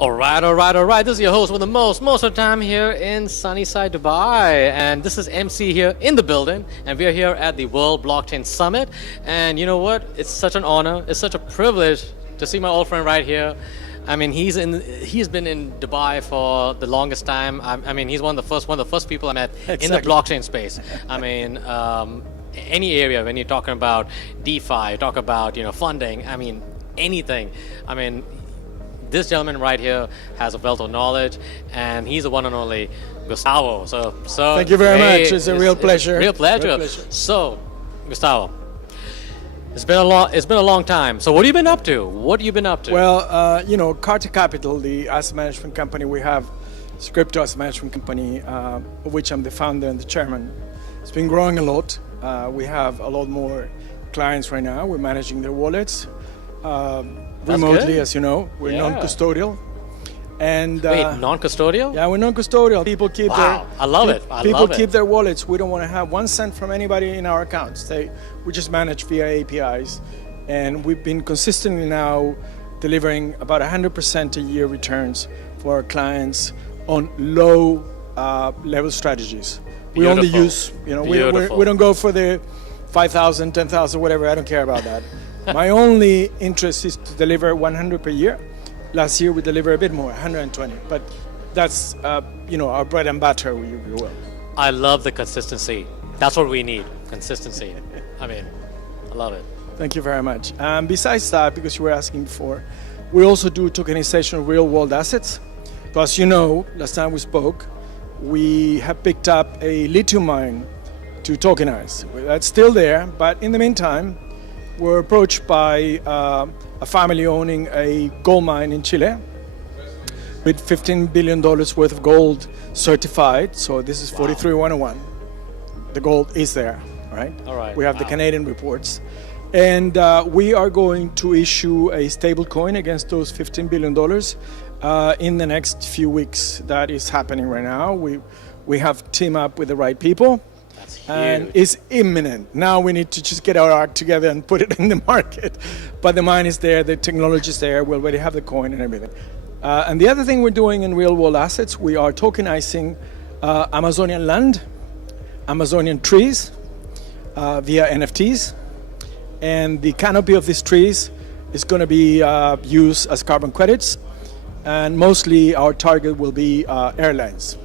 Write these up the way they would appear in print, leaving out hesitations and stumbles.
All right. This is your host with the most of the time here in sunny side Dubai. And this is MC here in the building. And we're here at the World Blockchain Summit. And you know what? It's such an honor. It's such a privilege to see my old friend right here. I mean, he's been in Dubai for the longest time. I mean, he's one of the first people I met in the blockchain space. I mean, any area when you're talking about DeFi, talk about funding. I mean, anything. I mean, this gentleman right here has a wealth of knowledge, and he's the one and only Gustavo. So thank you very much. It's a real pleasure. Real pleasure. So, Gustavo, it's been a long time. So, what have you been up to? Well, Carter Capital, the asset management company we have, it's a crypto asset management company, of which I'm the founder and the chairman. It's been growing a lot. We have a lot more clients right now. We're managing their wallets. Remotely, as you know, we're non-custodial. And wait, non-custodial? Yeah, we're non-custodial. People keep their I love it. People keep their wallets. We don't want to have 1 cent from anybody in our accounts. We just manage via APIs, and we've been consistently now delivering about 100% a year returns for our clients on low level strategies. Beautiful. We only use, we don't go for the 5,000, 10,000, whatever. I don't care about that. My only interest is to deliver 100 per year. Last year we delivered a bit more, 120. But that's our bread and butter, if you will. I love the consistency. That's what we need, consistency. I mean, I love it. Thank you very much. Besides that, because you were asking before, we also do tokenization of real-world assets. So as you know, last time we spoke, we have picked up a lithium mine to tokenize. That's still there, but in the meantime, we're approached by a family owning a gold mine in Chile with $15 billion worth of gold certified. So this is 43-101. The gold is there, right? All right. We have the Canadian reports. And we are going to issue a stable coin against those $15 billion in the next few weeks. That is happening right now. We have teamed up with the right people. And it's imminent. Now we need to just get our act together and put it in the market. But the mine is there, the technology is there, we already have the coin and everything. And the other thing we're doing in real world assets, we are tokenizing Amazonian land, Amazonian trees via NFTs. And the canopy of these trees is going to be used as carbon credits. And mostly our target will be airlines.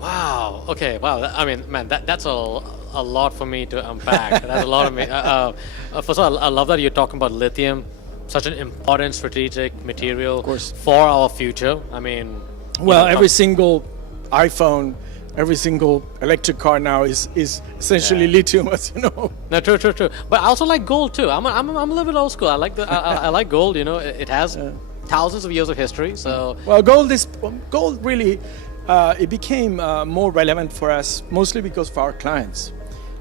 Wow. Okay. Wow. I mean, man, that's a lot for me to unpack. That's a lot of me. First of all, I love that you're talking about lithium, such an important strategic material, of course, for our future. I mean, every single iPhone, every single electric car now is essentially lithium, as you know. No, true. But I also like gold too. I'm a little bit old school. I like I like gold. It has thousands of years of history. So gold really. It became more relevant for us, mostly because of our clients.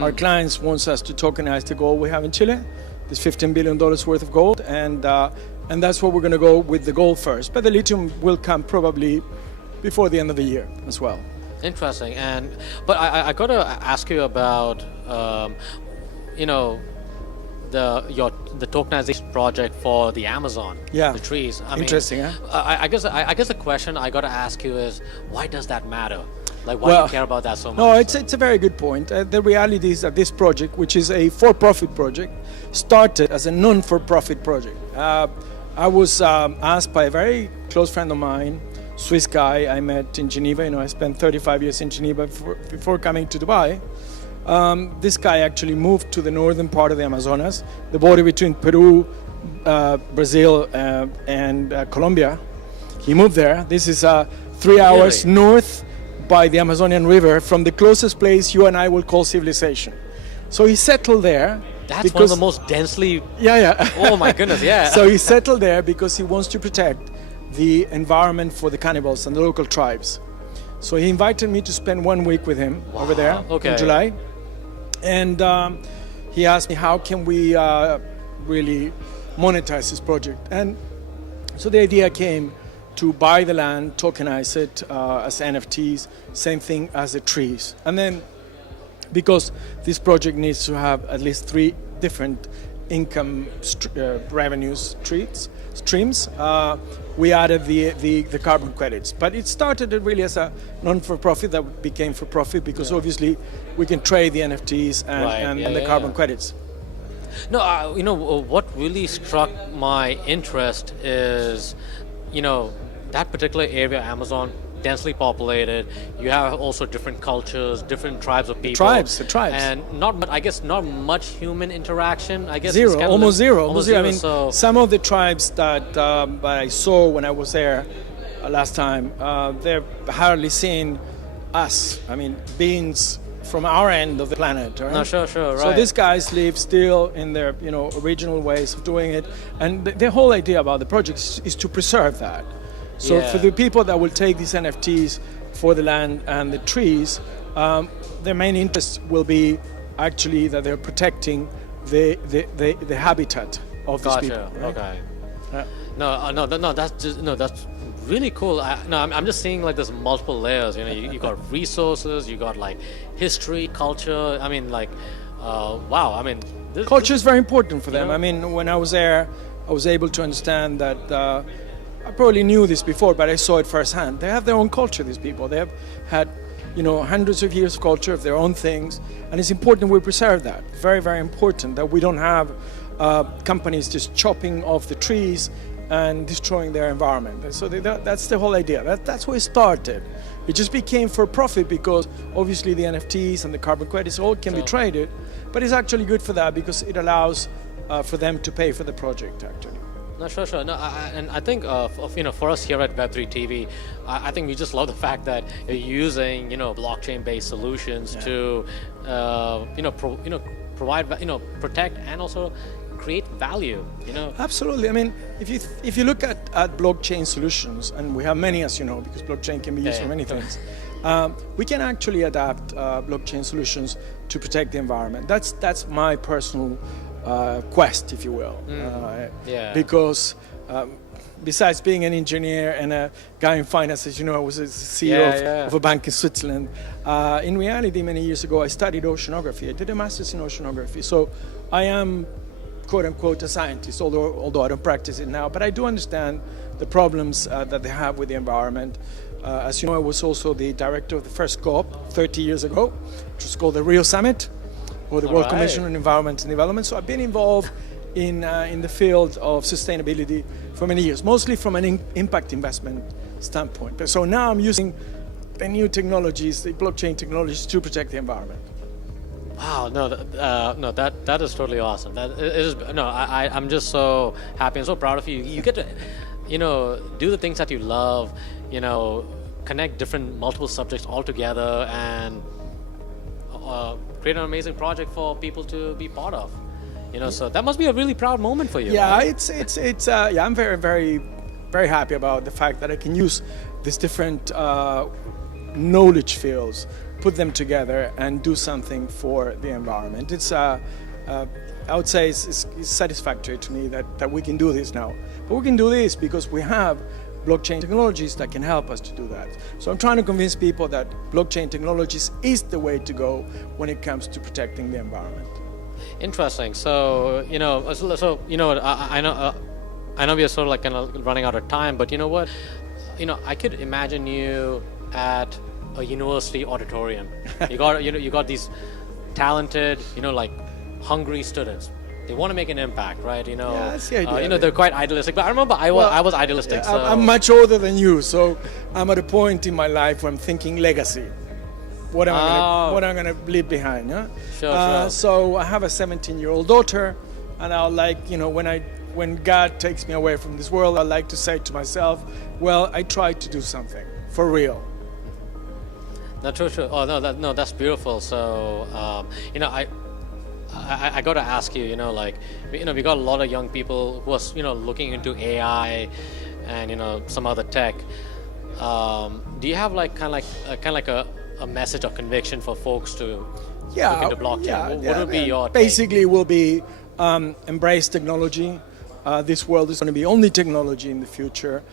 Our clients want us to tokenize the gold we have in Chile, this $15 billion worth of gold, and that's what we're going to go with the gold first. But the lithium will come probably before the end of the year as well. Interesting. But I got to ask you about, the tokenization project for the Amazon, the trees. Interesting, huh? I guess the question I got to ask you is, why does that matter? Like, why do you care about that so much? No, it's a very good point. The reality is that this project, which is a for-profit project, started as a non-for-profit project. I was asked by a very close friend of mine, Swiss guy I met in Geneva. I spent 35 years in Geneva before coming to Dubai. This guy actually moved to the northern part of the Amazonas, the border between Peru, Brazil, and Colombia. He moved there. This is 3 hours north by the Amazonian River from the closest place you and I will call civilization. So he settled there. That's one of the most densely... Yeah. Oh my goodness, yeah. So he settled there because he wants to protect the environment for the cannibals and the local tribes. So he invited me to spend 1 week with him over there in July. And he asked me, how can we really monetize this project? And so the idea came to buy the land, tokenize it as NFTs, same thing as the trees. And then, because this project needs to have at least 3 different income revenue streams, we added the carbon credits. But it started really as a non-for-profit that became for-profit because obviously we can trade the NFTs and the carbon credits. No, what really struck my interest is, that particular area, Amazon, densely populated. You have also different cultures, different tribes of people. The tribes. And not much human interaction. I guess zero, almost zero. I mean, so some of the tribes that I saw when I was there last time, they've hardly seen us. I mean, beings from our end of the planet, right? No, sure, right. So these guys live still in their, original ways of doing it, and the whole idea about the project is to preserve that. So for the people that will take these NFTs for the land and the trees, their main interest will be actually that they're protecting the habitat of these people. Right? Okay. That's really cool. I'm just seeing like there's multiple layers. You got resources, you got like history, culture. I mean, like, wow. I mean, culture is very important for them. I mean, when I was there, I was able to understand that. I probably knew this before, but I saw it firsthand. They have their own culture, these people. They have had, hundreds of years of culture of their own things, and it's important we preserve that. Very, very important that we don't have companies just chopping off the trees and destroying their environment. And so that's the whole idea. That's where it started. It just became for profit because obviously the NFTs and the carbon credits all can be traded, but it's actually good for that because it allows for them to pay for the project actually. No, sure. No, I think for us here at Web3 TV, I think we just love the fact that you're using blockchain-based solutions to provide protect and also create value. Absolutely. I mean, if you look at blockchain solutions, and we have many, as you know, because blockchain can be used for many things. We can actually adapt blockchain solutions to protect the environment. That's my personal quest, if you will. Because besides being an engineer and a guy in finance, as you know, I was a CEO of a bank in Switzerland. In reality, many years ago, I studied oceanography. I did a master's in oceanography. So I am, quote unquote, a scientist, although I don't practice it now. But I do understand the problems that they have with the environment. As you know, I was also the director of the first COP 30 years ago, which was called the Rio Summit, or the World Commission on Environment and Development. So I've been involved in the field of sustainability for many years, mostly from an impact investment standpoint. So now I'm using the new technologies, the blockchain technologies, to protect the environment. Wow, that is totally awesome. I'm just so happy and so proud of you. You get to, do the things that you love, connect multiple subjects all together and create an amazing project for people to be part of. So that must be a really proud moment for you. Yeah, right? I'm very, very, very happy about the fact that I can use these different knowledge fields, put them together and do something for the environment. It's I would say it's satisfactory to me that we can do this now. But we can do this because we have blockchain technologies that can help us to do that. So I'm trying to convince people that blockchain technologies is the way to go when it comes to protecting the environment. Interesting. So I know we are sort of like kind of running out of time, but you know what? I could imagine you at a university auditorium. You got these talented, like hungry students. They want to make an impact, right? Yeah, that's the idea. They're quite idealistic. But I remember I was idealistic. So. I'm much older than you, so I'm at a point in my life where I'm thinking legacy. What am I going to leave behind? Huh? Sure. So I have a 17-year-old daughter, and I'll when God takes me away from this world, I like to say to myself, well, I tried to do something for real. No, true. Oh no, that's beautiful. So I got to ask you, we got a lot of young people who are, looking into AI and, some other tech. Do you have like kind of like a message of conviction for folks to look into blockchain? What would be your take? Basically, will be embrace technology. This world is going to be only technology in the future.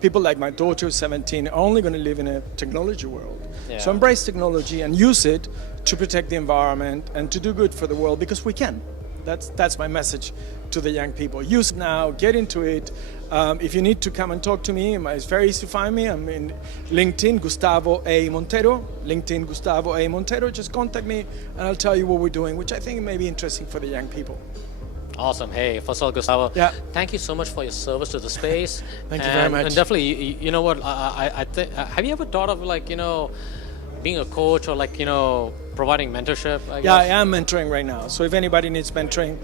People like my daughter, 17, are only going to live in a technology world. Yeah. So embrace technology and use it to protect the environment and to do good for the world because we can. That's my message to the young people. Use it now, get into it. If you need to come and talk to me, it's very easy to find me. I'm in LinkedIn, Gustavo A. Montero. LinkedIn, Gustavo A. Montero. Just contact me and I'll tell you what we're doing, which I think may be interesting for the young people. Awesome. Hey, first of all, Gustavo, Yeah. thank you so much for your service to the space. Thank you very much. And definitely, you know what, I think, have you ever thought of like, you know, being a coach or like, you know, providing mentorship? I Yeah, I guess? am mentoring right now. So if anybody needs mentoring,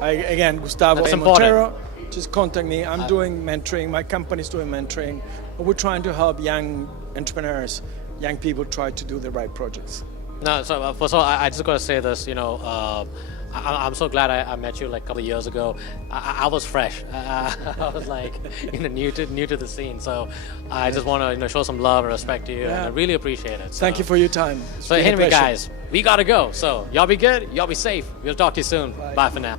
again, Gustavo That's A. important. Montero, just contact me. I'm doing mentoring. My company's doing mentoring. We're trying to help young entrepreneurs, young people try to do the right projects. No, so first of all, I just got to say this, you know, I'm so glad I met you like a couple of years ago. I was fresh. I was like, you know, new to the scene. So I just want to, you know, show some love and respect to you, and I really appreciate it. So. Thank you for your time. It's So been a anyway, pleasure. guys, we gotta go. So y'all be good. Y'all be safe. We'll talk to you soon. Bye for now.